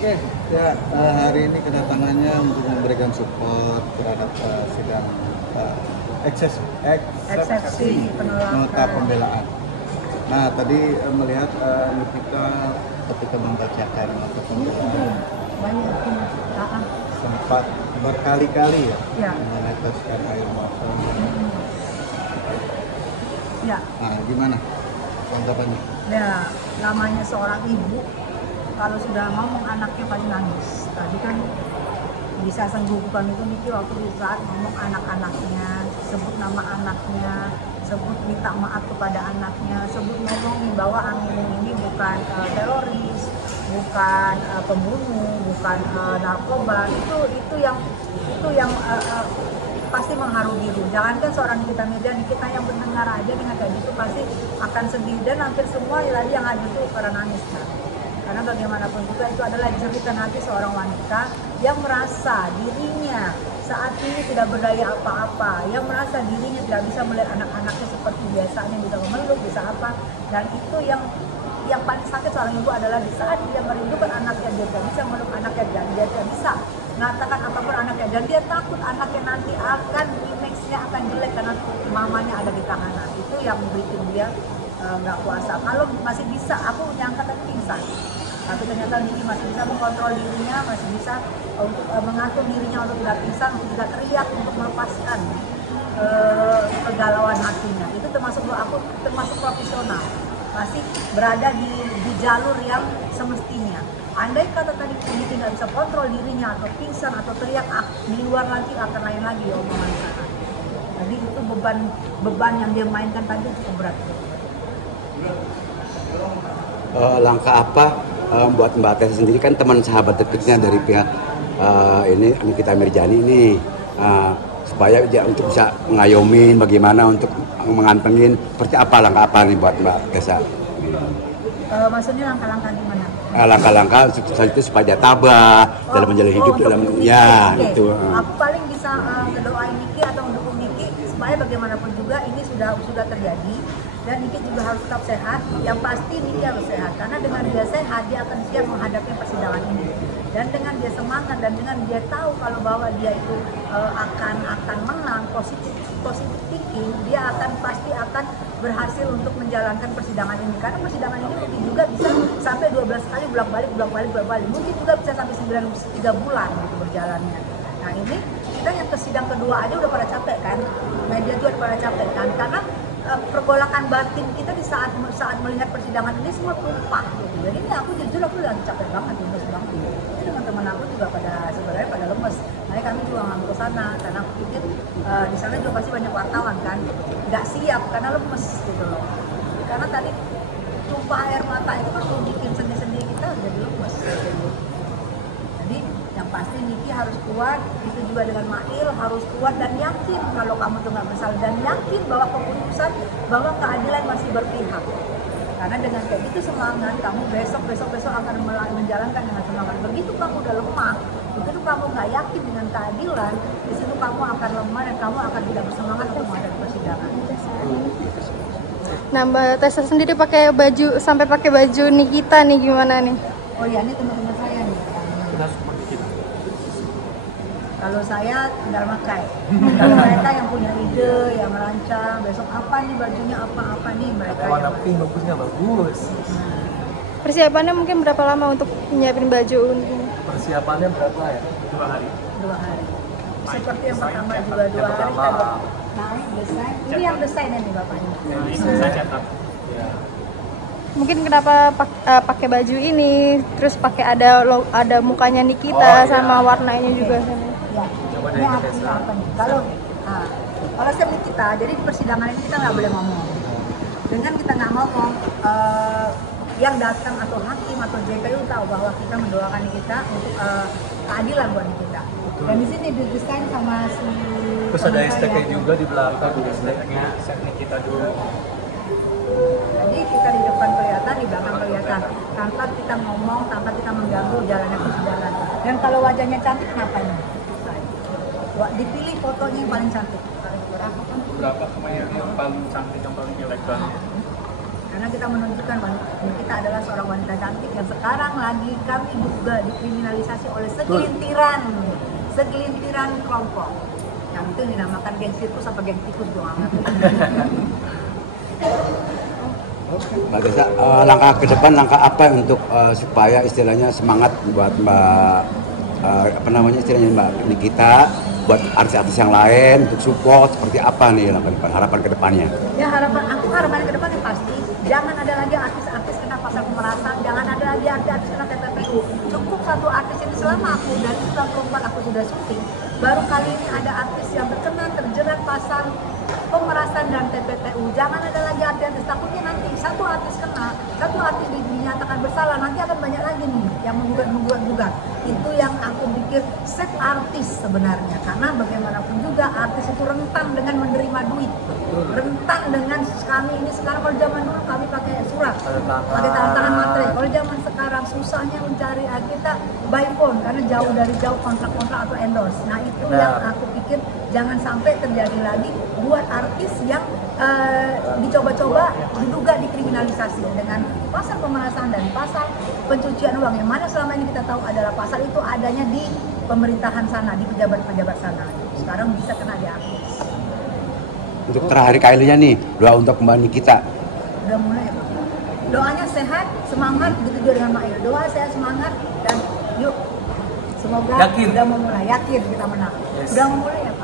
Oke, ya hari ini kedatangannya untuk memberikan support terhadap sidang eksepsi nota pembelaan. Nah, tadi melihat Nikita ketika membacakan nota pembelaan sempat berkali-kali ya meneteskan air mata. Ya. Nah, gimana tanggapannya? Ya, namanya seorang ibu kalau sudah ngomong anaknya pasti nangis. Tadi kan bisa sengguhkan itu Niki waktu di saat ngomong anak-anaknya, sebut nama anaknya, sebut minta maaf kepada anaknya, sebut ngomong nih bahwa Amin ini bukan teroris, bukan pembunuh, bukan narkoba. Itu yang pasti mengharu biru. Jangankan seorang Nikita Mirzani, kita yang mendengar aja dengan kayak gitu pasti akan sedih, dan hampir semua tadi yang ada itu pada nangis kan. Karena bagaimanapun juga itu adalah jeritan hati seorang wanita yang merasa dirinya saat ini tidak berdaya apa-apa, yang merasa dirinya tidak bisa melihat anak-anaknya seperti biasanya, bisa memeluk, bisa apa. Dan itu yang paling sakit seorang ibu adalah di saat dia merindukan anaknya, dia tidak bisa memeluk anaknya, dan dia tidak bisa mengatakan apapun anaknya, dan dia takut anaknya nanti akan image-nya akan jelek karena mamanya ada di tahanan. Itu yang bikin dia nggak kuasa. Kalau masih bisa, aku nyangka tadi pingsan, tapi ternyata Niki masih bisa mengontrol dirinya, masih bisa untuk mengatur dirinya untuk tidak pingsan, untuk tidak teriak, untuk melepaskan kegalauan hatinya. Itu termasuk aku termasuk profesional, masih berada di jalur yang semestinya. Andai kata tadi Niki nggak bisa kontrol dirinya atau pingsan atau teriak, di luar nanti akan lain lagi omongan sana. Jadi itu beban yang dia mainkan tadi cukup berat. Langkah apa buat Mbak Tessa sendiri, kan teman sahabat dekatnya dari pihak ini Nikita Mirzani ini, supaya dia untuk bisa ngayomin bagaimana untuk mengantengin, seperti apa langkah apa nih buat Mbak Tessa? Maksudnya langkah-langkah gimana? Langkah-langkah itu supaya dia tabah dalam menjalani hidup dalam ya okay. itu. Aku paling bisa ngedoain Niki atau mendukung Niki supaya bagaimanapun juga ini sudah terjadi, dan Niki juga harus tetap sehat. Yang pasti Niki harus sehat, karena dengan dia sehat dia akan siap menghadapi persidangan ini. Dan dengan dia semangat dan dengan dia tahu kalau bahwa dia itu akan menang, positif thinking, dia pasti akan berhasil untuk menjalankan persidangan ini. Karena persidangan ini mungkin juga bisa sampai 12 kali bolak-balik. Mungkin juga bisa sampai 3 bulan gitu berjalannya. Nah ini kita yang ke sidang kedua aja udah pada capek kan, media juga pada capek kan, karena pergolakan batin kita di saat melihat persidangan ini semua tumpah gitu. Jadi ini aku jujur udah capek banget, lemes banget. Ini teman-teman aku juga sebenarnya pada lemes. Makanya kami juga nggak ke sana karena aku pikir di sana juga pasti banyak wartawan kan, nggak siap karena lemes gitu loh. Karena tadi tumpah air mata itu kan bikin sendi-sendi kita jadi lemes gitu. Jadi yang pasti Niki harus kuat, itu juga dengan Mail harus kuat dan yakin kalau kamu tuh nggak bersalah, dan yakin bahwa keputusan bahwa keadilan masih berpihak. Karena dengan kayak gitu semangat, kamu besok akan menjalankan dengan semangat. Begitu kamu udah lemah, begitu kamu nggak yakin dengan keadilan, di situ kamu akan lemah dan kamu akan tidak bersemangat untuk menghadapi persidangan. Nah, Mbak Tessa sendiri pakai baju Nikita nih, gimana nih? Oh iya, ini teman-teman saya nih. Kalau saya tinggal pakai. Kalau mereka yang punya ide, yang merancang, besok apa nih bajunya, apa nih mereka. Warna pink bagusnya bagus. Persiapannya mungkin berapa lama untuk nyiapin baju ini? Persiapannya berapa ya? 2 hari. 2 hari. Seperti yang pertama juga 2 hari kita naik desain. Ini yang desainnya nih bapaknya. Ini saya cetak. Ya. Mungkin kenapa pakai baju ini, terus pakai ada mukanya Nikita sama warnanya juga. Ya. Coba Ini dari artinya apa nih? Kalau saya kita, jadi di persidangan ini kita nggak boleh ngomong. Dengan kita nggak ngomong, yang datang atau hakim atau JPU tahu bahwa kita mendoakan kita untuk keadilan buat kita. Dan di sini didesain sama si. Terus ada hashtag juga di belakang, hashtagnya setnya kita dulu. Jadi kita di depan kelihatan, di belakang kelihatan, tanpa kita ngomong, tanpa kita mengganggu jalannya persidangan. Dan kalau wajahnya cantik, ngapain? Dipilih fotonya yang paling cantik. Berapa kemarin yang paling cantik, yang paling elegan? karena kita menunjukkan bahwa kita adalah seorang wanita cantik yang sekarang lagi kami juga dikriminalisasi oleh segelintiran kelompok yang itu dinamakan geng sirkus apa geng tikus gue amat. Mbak Gesa, langkah ke depan langkah apa untuk supaya istilahnya semangat buat Mbak apa namanya istilahnya Mbak Nikita, buat artis-artis yang lain untuk support seperti apa nih langkah depan, harapan ke depannya? Ya harapan ke depannya pasti jangan ada lagi artis-artis kena pasal pemerasan, jangan ada lagi artis kena TPPU. Cukup satu artis ini selama aku dari 1994 aku sudah syuting, baru kali ini ada artis yang terjerat pasal pemerasan dan TPPU. Jangan ada lagi artis, takutnya nanti satu artis kena, satu artis dinyatakan bersalah, nanti akan banyak lagi nih yang menggugat. Itu yang aku pikir save artis sebenarnya, karena bagaimanapun juga artis itu rentan dengan menerima duit, rentan dengan kami ini sekarang. Kalau zaman dulu kami pakai surat, pakai tangan materai. Kalau zaman sekarang susahnya mencari kita by phone karena jauh kontrak-kontrak atau endorse. Nah itu yang aku pikir jangan sampai terjadi lagi buat artis yang dicoba-coba diduga dikriminalisasi dengan pasal pemerasan dan pasal pencucian uang, yang mana selama ini kita tahu adalah pasal itu adanya di pemerintahan sana, di pejabat-pejabat sana. Sekarang bisa kena di artis. Untuk terakhir kalinya nih, doa untuk Mbak Nikita. Udah mulai ya, Pak. Doanya sehat, semangat, begitu juga dengan Mak Il. Doa sehat, semangat, dan yuk semoga Yakin. udah memulai, yakin kita menang. Yes. Udah memulai ya Pak.